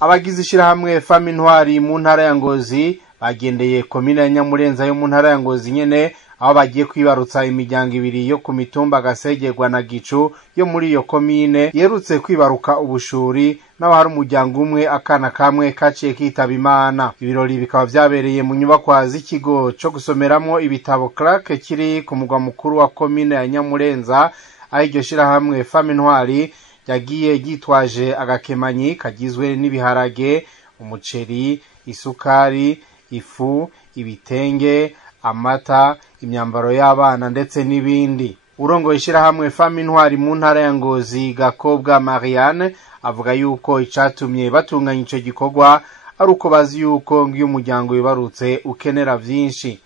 Abagize ishirahamwe Fami Ntwari mu ntara ya Ngozi bagendeye komine ya Nyamurenza yo mu ntara ya Ngozi nyene, aho bagiye kwibarutsa imiryango ibiri yo ku mitumba Gasegerwa na Gicu yo muri iyo komine yerutse kwibaruka ubushuri, naho hari umuryango umwe akana kamwe kaciye kitaba Imana. Ibirori bikaba vyabereye mu nyubakwa z'ikigo co gusomeramo ibitabo Clark kiri ku mugwa mukuru wa komine ya Nyamurenza, aho iryo shirahamwe Fami Ntwari yagiye yitwaje agakemanyi kagizwe n'ibiharage, umuceri, isukari, ifu, ibitenge, amata, imyambaro y'abana ndetse n'ibindi. Urongoye ishirahamwe Fami Ntwari mu ntara ya Ngozi Gakobwa Marianne avuga yuko icatumye batunganya ico gikorwa ari uko bazi yuko ngiyo umuryango wibarutse ukenera vyinshi,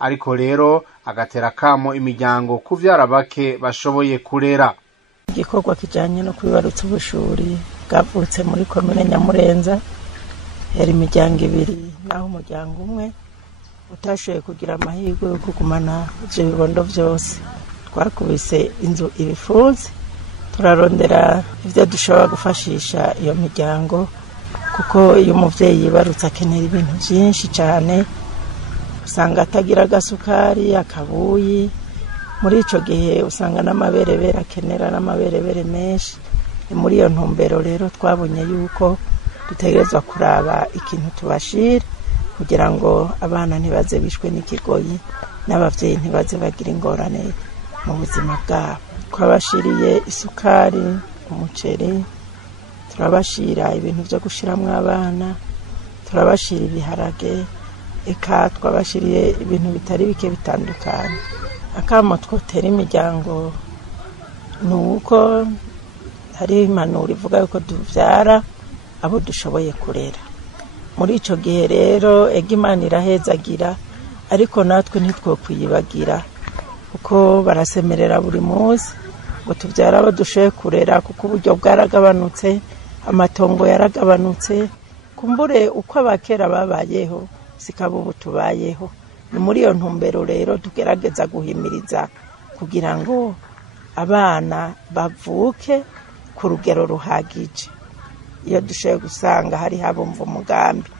ariko rero agatera kamo imiryango kuvyara bake bashoboye kurera. Igikorwa kijanye no kwibarutsa ubushuri bwavutse muri komine Nyamurenza, yari imiryango ibiri naho umuryango umwe utashoboye kugira amahirwe yo kugumana ivyo bibondo vyose. Twakubise inzu ibifunze turarondera ivyo dushobora gufashisha iyo miryango, kuko iyo umuvyeyi yibarutse akenera ibintu vyinshi cane, usanga atagira agasukari, akabuyi. Muri ico gihe usanga n'amaberebere akenera n'amaberebere menshi. Muri iyo ntumbero rero twabonye yuko dutegerezwa kuraba ikintu tubashira kugira ngo abana ntibaze bishwe n'ikigoyi, n'abavyeyi ntibaze bagira ingorane mu buzima bwabo. Twabashiriye isukari, umuceri, turabashira ibintu vyo gushiramwo abana, turabashira ibiharage, eka twabashiriye ibintu bitari bike bitandukanye. Akamo twotera imiryango nuko hari impanuro ivuga yuko tuvyara abo dushoboye kurera. Muri ico gihe rero Imana irahezagira, ariko natwe ntitwokwiyibagira, kuko barasemerera buri munsi ngo tuvyara abo dushoboye kurera, kuko uburyo bwaragabanutse, amatongo yaragabanutse, kumbure uko abakera babayeho sikaba ubu tubayeho. Ni muri iyo ntumbero rero tugerageza guhimiriza kugira ngo abana bavuke ku rugero ruhagije. Iyo dushoboye gusanga hari habumva umugambi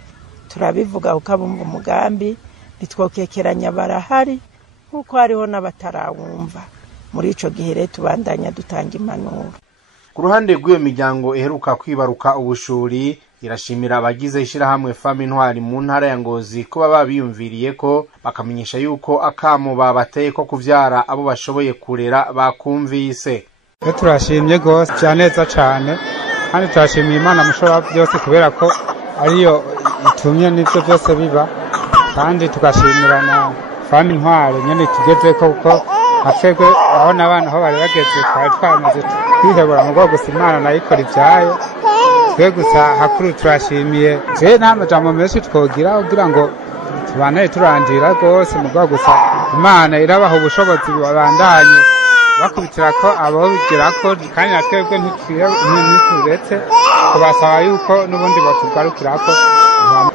turabivuga, uko abumva umugambi nitwokekeranya barahari, nkuko hariho n'abatarawumva. Muri ico gihe rero tubandanya dutanga impanuro. Ku ruhande rw'iyo miryango iheruka kwibaruka ubushuri, irashimira abagize ishirahamwe Fami Ntwari mu ntara ya Ngozi kuba babiyumviriye ko bakamenyesha yuko akamo babateye ko kuvyara abo bashoboye kurera bakumvise. Turashimye gose cyaneza cane, kandi turashimiye Imana mushobora byose kubera ko ariyo itumye n'ivyo byose biba, kandi tugashimira na Fami Ntwari nyene tugeze ko kuko afegwe aho n'abana aho bari bageze twari twamaze kwihebura mu bwo Imana nayikora ivyayo. Twe gusa hakuru turashimiye, je n'amajambo menshi twogira kugira ngo tubane turandira gose mu bwo gusa Imana irabaho ubushobozi babandanye bakubitira ko abo bigira ko, kandi natwebwe ntituretse kubasaba yuko n'ubundi batugarukira ko.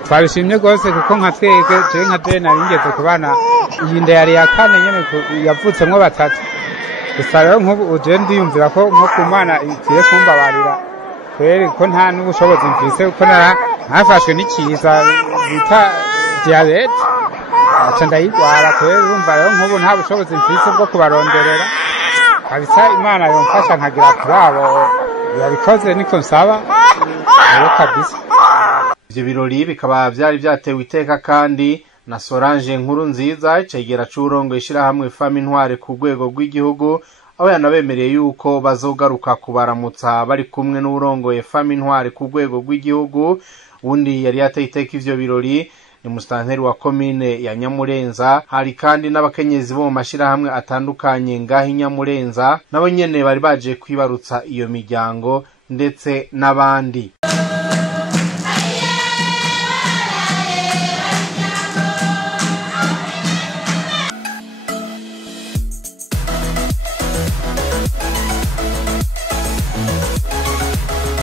Twabishimye gose kuko nka twebwe je nka nari ngeze kubana iyi nda yari ya kane nyene yavutsemwo batatu. Gusa rero nk'ubu uje ndiyumvira ko nko ku Mana igiye kumbabarira, kweri ko nta n'ubushobozi mfise, kuko nafashwe n'ikiza bita diabete aca ndayigwara. Kweri urumva rero nk'ubu nta bushobozi mfise bwo kubaronderera, kabisa Imana yomfasha nkagira kuri abo yabikoze niko nsaba rero kabisa. Ivyo birori bikaba vyari vyatewe iteka kandi na Solange Nkurunziza, icegera c'urongoye ishirahamwe Fami Ntwari ku rwego rw'igihugu, aho yanabemereye yuko bazogaruka kubaramutsa bari kumwe n'urongoye Fami Ntwari ku rwego rw'igihugu. Undi yari yateye iteka ivyo birori ni musitanteri wa komine ya Nyamurenza. Hari kandi n'abakenyezi bo mu mashirahamwe atandukanye ngaho Nyamurenza, nabo nyene bari baje kwibarutsa iyo miryango ndetse n'abandi.